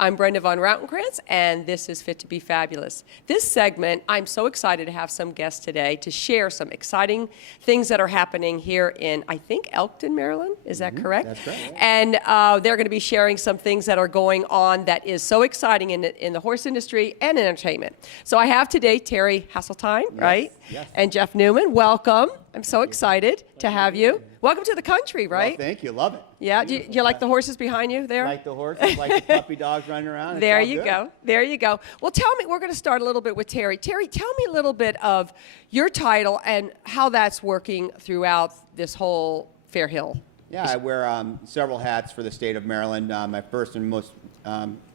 I'm Brenda Von Rautenkrantz, and this is Fit to be Fabulous. This segment, I'm so excited to have some guests today to share some exciting things that are happening here in, I think, Elkton, Maryland. Is that correct? That's right. Yeah. And they're going to be sharing some things that are going on that is so exciting in the horse industry and entertainment. So I have today Terry Hasseltine, right? Yes. And Jeff Newman. Welcome. I'm so excited to have you. Welcome to the country, right? Well, thank you. Love it. Yeah. Do you like the horses behind you there? Like the horses, like the puppy dogs running around. It's There all you good. go. There you go. Well, tell me, we're going to start a little bit with Terry. Terry, tell me a little bit of your title and how that's working throughout this whole Fair Hill. Yeah, I wear several hats for the state of Maryland. My first and most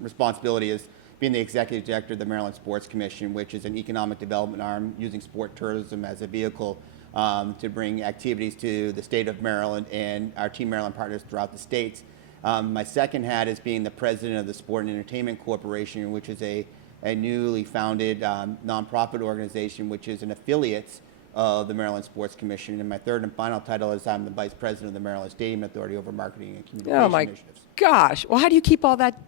responsibility is being the executive director of the Maryland Sports Commission, which is an economic development arm using sport tourism as a vehicle to bring activities to the state of Maryland and our Team Maryland partners throughout the states. My second hat is being the president of the Sport and Entertainment Corporation, which is a newly founded nonprofit organization, which is an affiliate of the Maryland Sports Commission. And my third and final title is I'm the vice president of the Maryland Stadium Authority over marketing and communication Oh my initiatives. gosh. Well, how do you keep all that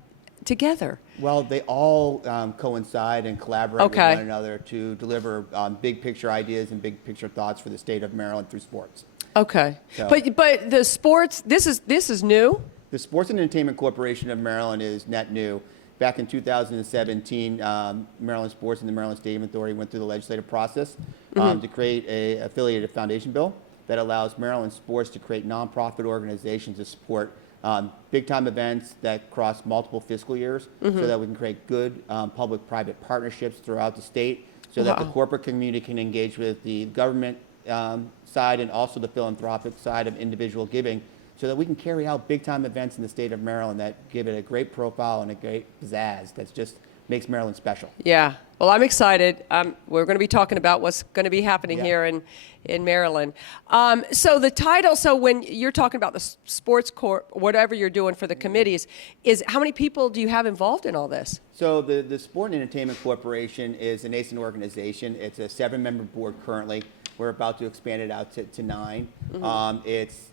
together? Well, they all coincide and collaborate Okay. with one another to deliver big picture ideas and big picture thoughts for the state of Maryland through sports. Okay. So- But the sports, this is new? The Sports and Entertainment Corporation of Maryland is net new. Back in 2017, Maryland Sports and the Maryland Stadium Authority went through the legislative process to create a affiliated foundation bill that allows Maryland sports to create nonprofit organizations to support big-time events that cross multiple fiscal years so that we can create good public-private partnerships throughout the state so that the Wow. corporate community can engage with the government side and also the philanthropic side of individual giving so that we can carry out big-time events in the state of Maryland that give it a great profile and a great pizzazz that just makes Maryland special. Yeah. Well, I'm excited. We're going to be talking about what's going to be happening Yeah. here in Maryland. So the title, so when you're talking about the sports court, whatever you're doing for the committees, is how many people do you have involved in all this? So the Sport and Entertainment Corporation is a nascent organization. It's a 7-member board currently. We're about to expand it out to 9. It's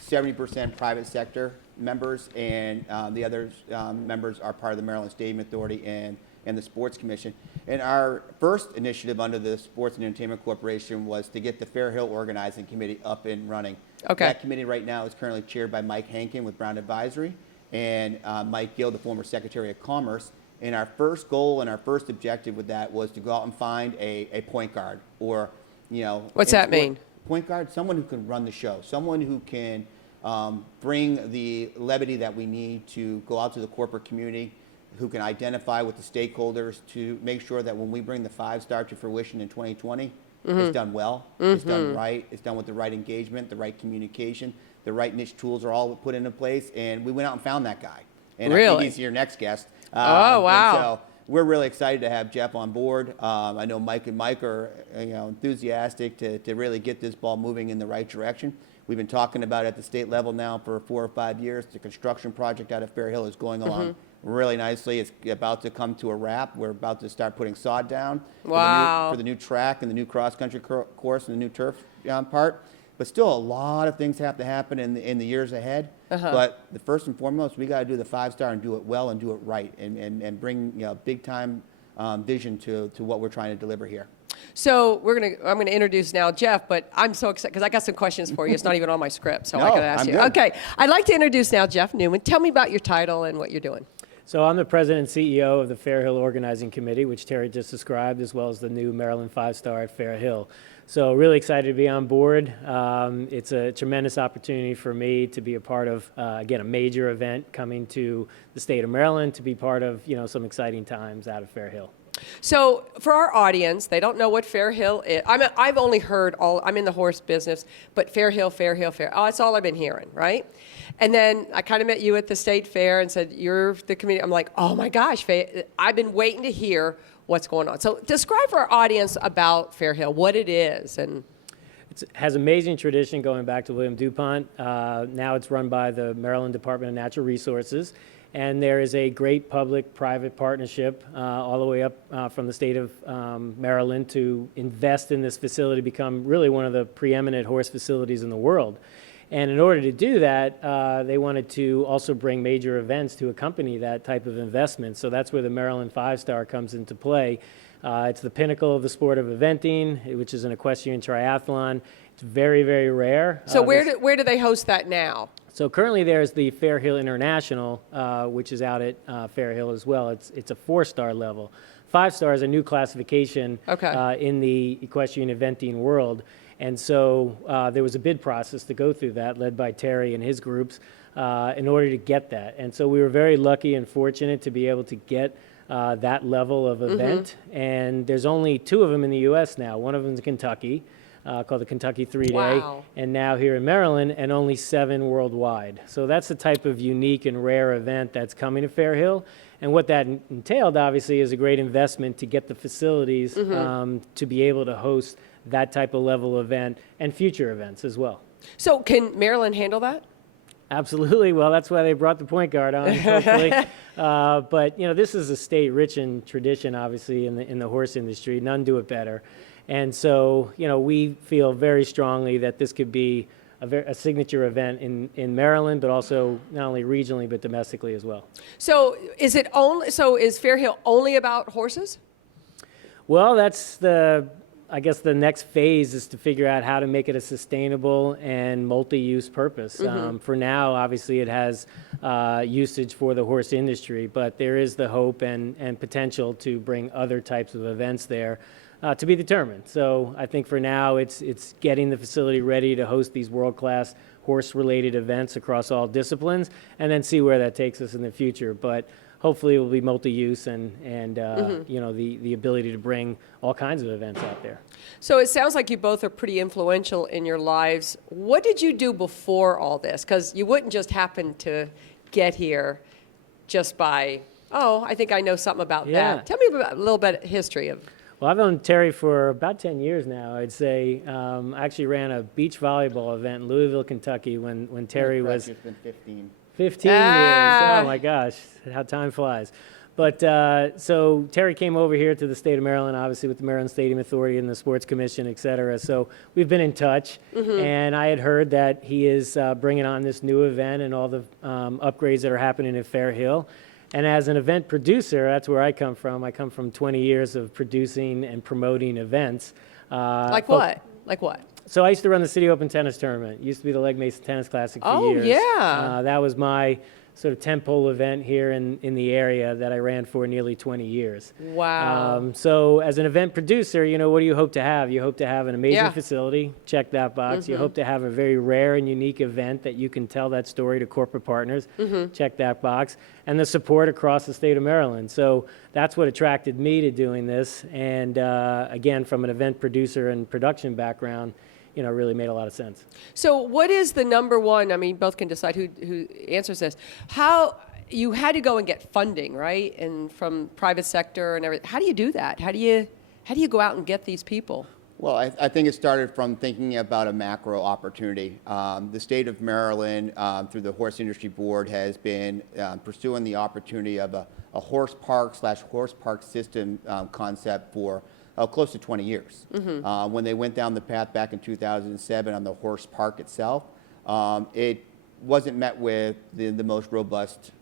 70% private sector members, and the other members are part of the Maryland Stadium Authority and the Sports Commission. And our first initiative under the Sports and Entertainment Corporation was to get the Fair Hill Organizing Committee up and running. Okay. That committee right now is currently chaired by Mike Hankin with Brown Advisory and Mike Gill, the former Secretary of Commerce. And our first goal and our first objective with that was to go out and find a point guard or, What's in that sport- mean? Point guard, someone who can run the show, someone who can bring the levity that we need to go out to the corporate community, who can identify with the stakeholders to make sure that when we bring the 5-star to fruition in 2020, it's done well, it's done right, it's done with the right engagement, the right communication, the right niche tools are all put into place, and we went out and found that guy. And I Really? think he's your next guest. Oh, wow. And so we're really excited to have Jeff on board. I know Mike and Mike are enthusiastic to really get this ball moving in the right direction. We've been talking about it at the state level now for 4 or 5 years. The construction project out of Fair Hill is going along really nicely. It's about to come to a wrap. We're about to start putting sod down Wow. for the new track and the new cross-country course and the new turf part. But still, a lot of things have to happen in the years ahead. But the first and foremost, we got to do the 5-star and do it well and do it right and bring big-time vision to what we're trying to deliver here. So I'm gonna introduce now Jeff, but I'm so excited because I got some questions for you. It's not even on my script, so I No, gotta ask I'm you. good. Okay, I'd like to introduce now Jeff Newman. Tell me about your title and what you're doing. So I'm the president and CEO of the Fair Hill Organizing Committee, which Terry just described, as well as the new Maryland 5-star at Fair Hill. So really excited to be on board. It's a tremendous opportunity for me to be a part of, again, a major event coming to the state of Maryland, to be part of, some exciting times out of Fair Hill. So for our audience, they don't know what Fair Hill is. I've only heard I'm in the horse business, but Fair Hill. Oh, that's all I've been hearing, right? And then I kind of met you at the state fair and said, you're the community. I'm like, oh my gosh, I've been waiting to hear what's going on. So describe for our audience about Fair Hill, what it is. And It has amazing tradition going back to William DuPont. Now it's run by the Maryland Department of Natural Resources. And there is a great public-private partnership all the way up from the state of Maryland to invest in this facility, become really one of the preeminent horse facilities in the world. And in order to do that, they wanted to also bring major events to accompany that type of investment. So that's where the Maryland Five Star comes into play. It's the pinnacle of the sport of eventing, which is an equestrian triathlon. It's very, very rare. So where do they host that now? So currently there's the Fair Hill International, which is out at Fair Hill as well. It's a 4-star level. 5-star is a new classification in the equestrian eventing world. And so there was a bid process to go through that, led by Terry and his groups, in order to get that. And so we were very lucky and fortunate to be able to get that level of event. And there's only 2 of them in the U.S. now. One of them is Kentucky, called the Kentucky 3-Day, and now here in Maryland, and only 7 worldwide. So that's the type of unique and rare event that's coming to Fair Hill. And what that entailed, obviously, is a great investment to get the facilities to be able to host that type of level event and future events as well. So can Maryland handle that? Absolutely. Well, that's why they brought the point guard on, hopefully. But, you know, this is a state rich in tradition, obviously, in the horse industry. None do it better. And so, you know, we feel very strongly that this could be a signature event in Maryland, but also not only regionally, but domestically as well. So is Fair Hill only about horses? Well, that's I guess the next phase is to figure out how to make it a sustainable and multi-use purpose. For now, obviously, it has usage for the horse industry, but there is the hope and potential to bring other types of events there to be determined. So I think for now, it's getting the facility ready to host these world-class horse-related events across all disciplines, and then see where that takes us in the future. But hopefully it will be multi-use and you know, the ability to bring all kinds of events out there. So it sounds like you both are pretty influential in your lives. What did you do before all this? Because you wouldn't just happen to get here just by, I think I know something about that. Tell me about a little bit of history of. Well, I've known Terry for about 10 years now, I'd say. I actually ran a beach volleyball event in Louisville, Kentucky when Terry was... It's been 15. 15 years. Oh my gosh, how time flies. But so Terry came over here to the state of Maryland, obviously with the Maryland Stadium Authority and the Sports Commission, et cetera. So we've been in touch, and I had heard that he is bringing on this new event and all the upgrades that are happening at Fair Hill. And as an event producer, that's where I come from. I come from 20 years of producing and promoting events. Like what? Like what? So I used to run the City Open Tennis Tournament. It used to be the Legg Mason Tennis Classic for years. Oh, yeah. That was my sort of tentpole event here in the area that I ran for nearly 20 years. Wow. So as an event producer, you know, what do you hope to have? You hope to have an amazing facility, check that box. You hope to have a very rare and unique event that you can tell that story to corporate partners, check that box, and the support across the state of Maryland. So that's what attracted me to doing this. And again, from an event producer and production background, you know, really made a lot of sense. So what is the number one, I mean, both can decide who answers this. How, you had to go and get funding, right? And from private sector and everything. How do you do that? How do you go out and get these people? Well, I think it started from thinking about a macro opportunity. The state of Maryland, through the Horse Industry Board, has been pursuing the opportunity of a horse park/horse park system concept for close to 20 years. When they went down the path back in 2007 on the horse park itself, it wasn't met with the most robust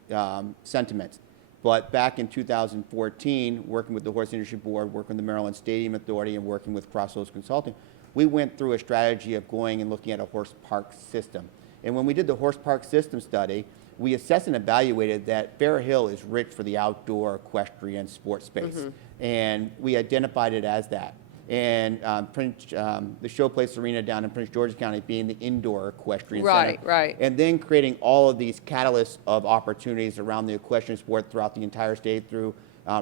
sentiments. But back in 2014, working with the Horse Industry Board, working with the Maryland Stadium Authority, and working with Crossroads Consulting, we went through a strategy of going and looking at a horse park system. And when we did the horse park system study, we assessed and evaluated that Fair Hill is rich for the outdoor equestrian sports space. And we identified it as that. And the Showplace Arena down in Prince George's County being the indoor equestrian center. Right. And then creating all of these catalysts of opportunities around the equestrian sport throughout the entire state through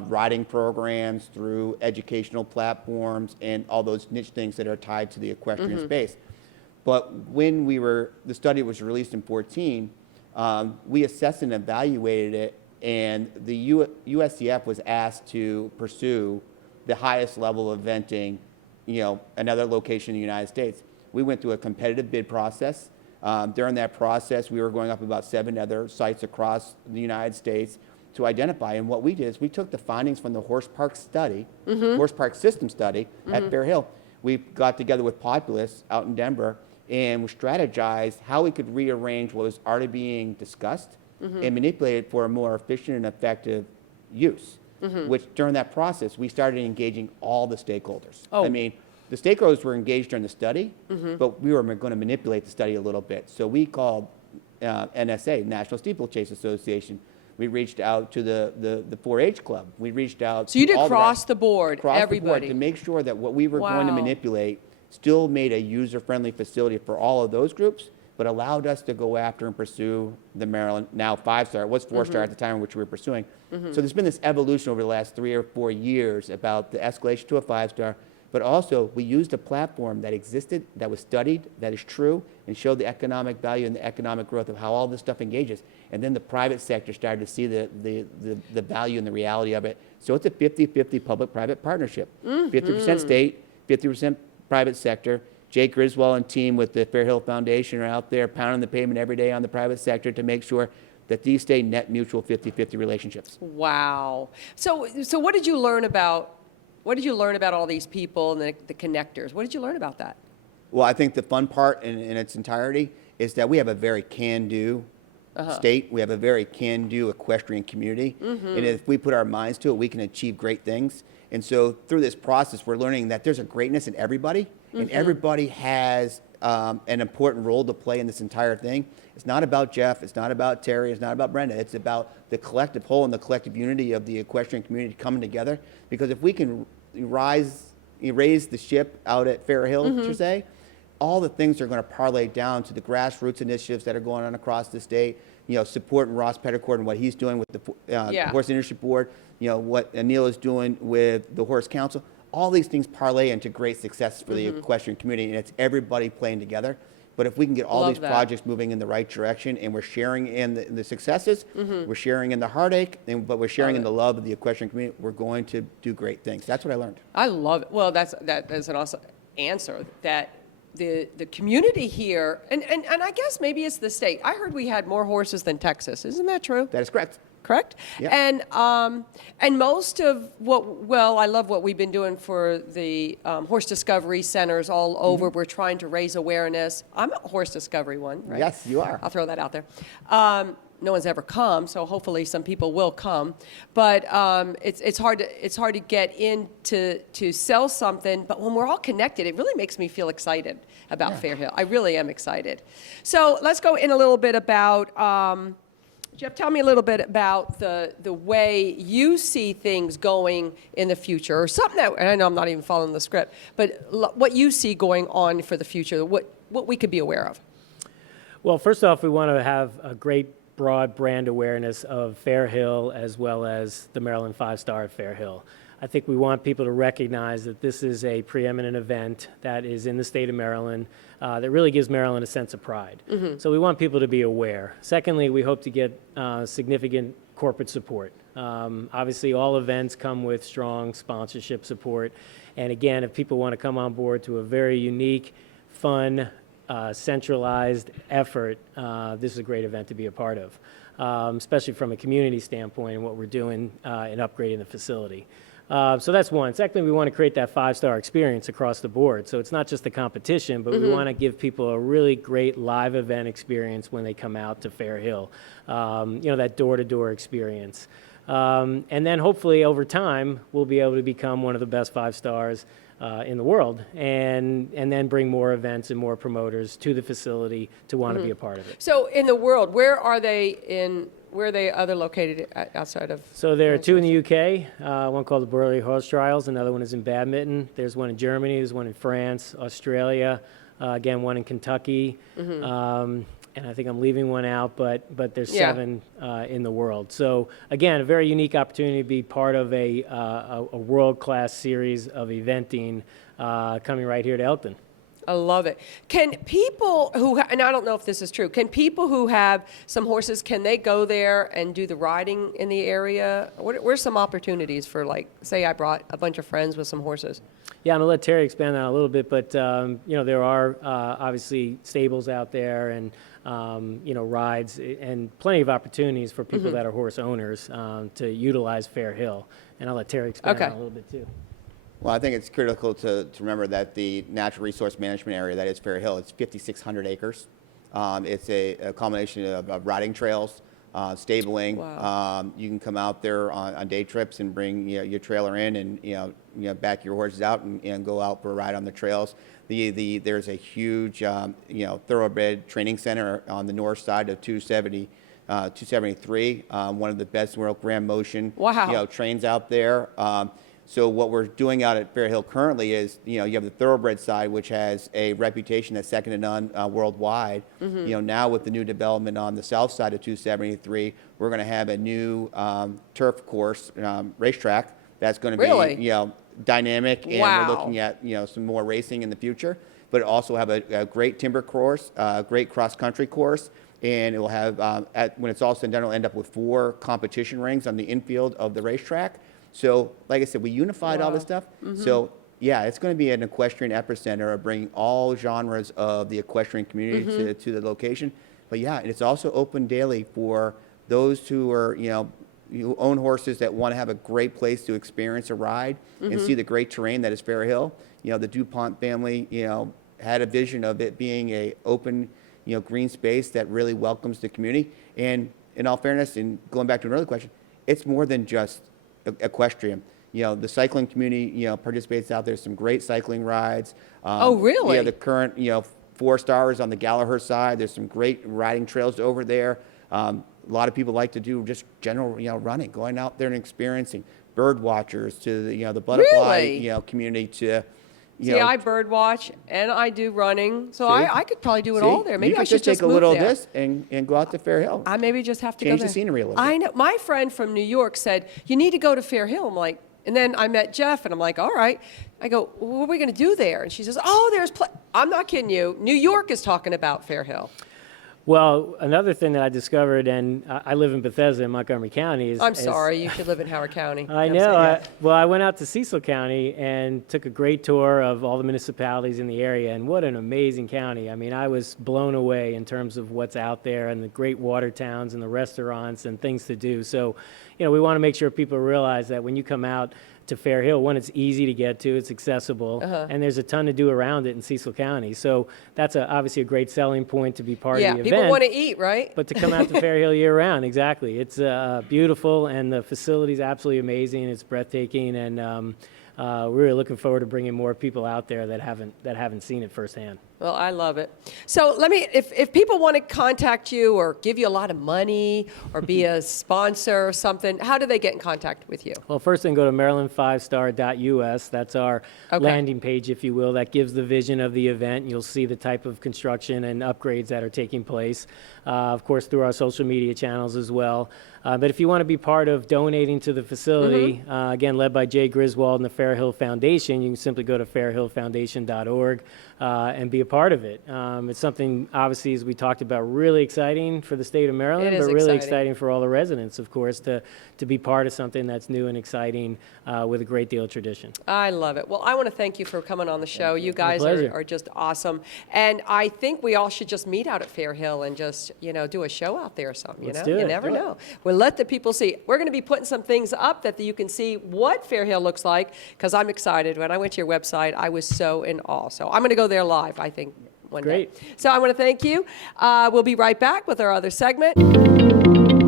riding programs, through educational platforms, and all those niche things that are tied to the equestrian space. But when the study was released in 2014, we assessed and evaluated it, and the USCF was asked to pursue the highest level of eventing, you know, another location in the United States. We went through a competitive bid process. During that process, we were going up about 7 other sites across the United States to identify. And what we did is we took the findings from the horse park study, horse park system study at Fair Hill. We got together with Populous out in Denver, and we strategized how we could rearrange what was already being discussed and manipulate it for a more efficient and effective use. Which during that process, we started engaging all the stakeholders. Oh. I mean, the stakeholders were engaged during the study, but we were going to manipulate the study a little bit. So we called NSA, National Steeplechase Association. We reached out to the 4-H club. We reached out So you to did all across the board, across the board everybody. to make sure that what we were going to Wow. manipulate still made a user-friendly facility for all of those groups, but allowed us to go after and pursue the Maryland, now 5-star, it was 4-star at the time, which we were pursuing. So there's been this evolution over the last 3 or 4 years about the escalation to a 5-star, but also we used a platform that existed, that was studied, that is true, and showed the economic value and the economic growth of how all this stuff engages. And then the private sector started to see the value and the reality of it. So it's a 50-50 public-private partnership. 50% state, 50% private sector. Jake Griswold and team with the Fair Hill Foundation are out there pounding the pavement every day on the private sector to make sure that these stay net mutual 50-50 relationships. Wow. So what did you learn about all these people and the connectors? What did you learn about that? Well, I think the fun part in its entirety is that we have a very can-do state. We have a very can-do equestrian community. And if we put our minds to it, we can achieve great things. And so through this process, we're learning that there's a greatness in everybody, and everybody has an important role to play in this entire thing. It's not about Jeff, it's not about Terry, it's not about Brenda. It's about the collective whole and the collective unity of the equestrian community coming together. Because if we can raise the ship out at Fair Hill, per se, all the things are going to parlay down to the grassroots initiatives that are going on across the state. You know, supporting Ross Petticourt and what he's doing with the Horse Industry Board. You know, what Anil is doing with the Horse Council. All these things parlay into great success for the equestrian community, and it's everybody playing together. But if we can get all Love these that. projects moving in the right direction, and we're sharing in the successes, we're sharing in the heartache, but we're sharing in the love of the equestrian community, we're going to do great things. That's what I learned. I love it. Well, that is an awesome answer. That the community here, and I guess maybe it's the state. I heard we had more horses than Texas. Isn't that true? That is correct. Correct? Yeah. And most of I love what we've been doing for the horse discovery centers all over. We're trying to raise awareness. I'm a horse discovery one, right? Yes, you are. I'll throw that out there. No one's ever come, so hopefully some people will come. But it's hard to get in to sell something. But when we're all connected, it really makes me feel excited about Fair Hill. I really am excited. So let's go in a little bit about. Jeff, tell me a little bit about the way you see things going in the future, or something that, and I know I'm not even following the script, but what you see going on for the future, what we could be aware of. Well, first off, we want to have a great broad brand awareness of Fair Hill as well as the Maryland 5-star at Fair Hill. I think we want people to recognize that this is a preeminent event that is in the state of Maryland that really gives Maryland a sense of pride. So we want people to be aware. Secondly, we hope to get significant corporate support. Obviously, all events come with strong sponsorship support. And again, if people want to come on board to a very unique, fun, centralized effort, this is a great event to be a part of, especially from a community standpoint and what we're doing in upgrading the facility. So that's one. Secondly, we want to create that 5-star experience across the board. So it's not just the competition, but we want to give people a really great live event experience when they come out to Fair Hill. That door-to-door experience. And then hopefully over time, we'll be able to become one of the best 5-stars in the world, and then bring more events and more promoters to the facility to want to be a part of it. So in the world, where are they other located outside of? So there are two in the UK, one called the Burley Horse Trials, another one is in Badminton. There's one in Germany, there's one in France, Australia, again, one in Kentucky. And I think I'm leaving one out, but there's 7 in the world. So again, a very unique opportunity to be part of a world-class series of eventing coming right here to Elkton. I love it. Can people and I don't know if this is true, can people who have some horses, can they go there and do the riding in the area? Where's some opportunities for, like, say I brought a bunch of friends with some horses? Yeah, I'm going to let Terry expand on that a little bit, but there are obviously stables out there and rides and plenty of opportunities for people that are horse owners to utilize Fair Hill. And I'll let Terry expand on that a little bit too. Well, I think it's critical to remember that the natural resource management area that is Fair Hill, it's 5,600 acres. It's a combination of riding trails, stabling. Wow. You can come out there on day trips and bring your trailer in and back your horses out and go out for a ride on the trails. There's a huge thoroughbred training center on the north side of 273. One of the best world Grand Motion Wow. trains out there. So what we're doing out at Fair Hill currently is, you have the thoroughbred side, which has a reputation that's second to none worldwide. Now with the new development on the south side of 273, we're going to have a new turf course racetrack that's going to be, Really? dynamic, and Wow. we're looking at, some more racing in the future. But also have a great timber course, great cross country course. And it will have, when it's all said and done, it'll end up with 4 competition rings on the infield of the racetrack. So, like I said, we unified all this stuff. So, yeah, it's going to be an equestrian epicenter of bringing all genres of the equestrian community to the location. But yeah, it's also open daily for those who are, who own horses that want to have a great place to experience a ride and see the great terrain that is Fair Hill. The DuPont family, had a vision of it being a open, green space that really welcomes the community. And in all fairness, and going back to an earlier question, it's more than just equestrian. The cycling community, participates out there. Some great cycling rides. Oh, really? The current, 4 stars on the Gallagher side. There's some great riding trails over there. A lot of people like to do just general, running, going out there and experiencing. Bird watchers to the butterfly, Really? community to, See, I bird watch and I do running, so See? I could probably do it all there. Maybe you I could should just take a move little there. of this and go out to Fair Hill. I maybe just have to go Change the there. scenery a little I bit. know. My friend from New York said, you need to go to Fair Hill. I'm like, and then I met Jeff, and I'm like, all right. I go, well, what are we going to do there? And she says, oh, I'm not kidding you. New York is talking about Fair Hill. Well, another thing that I discovered, and I live in Bethesda in Montgomery County. I'm sorry. You should live in Howard County. I You know what I'm know. I went out to Cecil County and took a great tour of all the municipalities in the area, and what an amazing county. I mean, I was blown away in terms of what's out there and the great water towns and the restaurants and things to do. So, we want to make sure people realize that when you come out to Fair Hill, one, it's easy to get to, it's accessible, and there's a ton to do around it in Cecil County. So that's obviously a great selling point to be part Yeah, of the people event. want to eat, right? But to come out to Fair Hill year-round, exactly. It's beautiful, and the facility's absolutely amazing. It's breathtaking, and we're really looking forward to bringing more people out there that haven't seen it firsthand. Well, I love it. So if people want to contact you or give you a lot of money or be a sponsor or something, how do they get in contact with you? Well, first thing, go to maryland5star.us. That's our Okay. landing page, if you will. That gives the vision of the event. You'll see the type of construction and upgrades that are taking place, of course, through our social media channels as well. But if you want to be part of donating to the facility, again, led by Jay Griswold and the Fair Hill Foundation, you can simply go to fairhillfoundation.org and be a part of it. It's something, obviously, as we talked about, really exciting for the state of Maryland, It is but really exciting. exciting for all the residents, of course, to be part of something that's new and exciting with a great deal of tradition. I love it. Well, I want to thank you for coming on the show. You guys pleasure. are just awesome. And I think we all should just meet out at Fair Hill and just, do a show out there or something, Let's you do know? You it. never Do it. know. We'll let the people see. We're going to be putting some things up that you can see what Fair Hill looks like, because I'm excited. When I went to your website, I was so in awe. So I'm going to go there live, I think, one Great. day. So I want to thank you. We'll be right back with our other segment.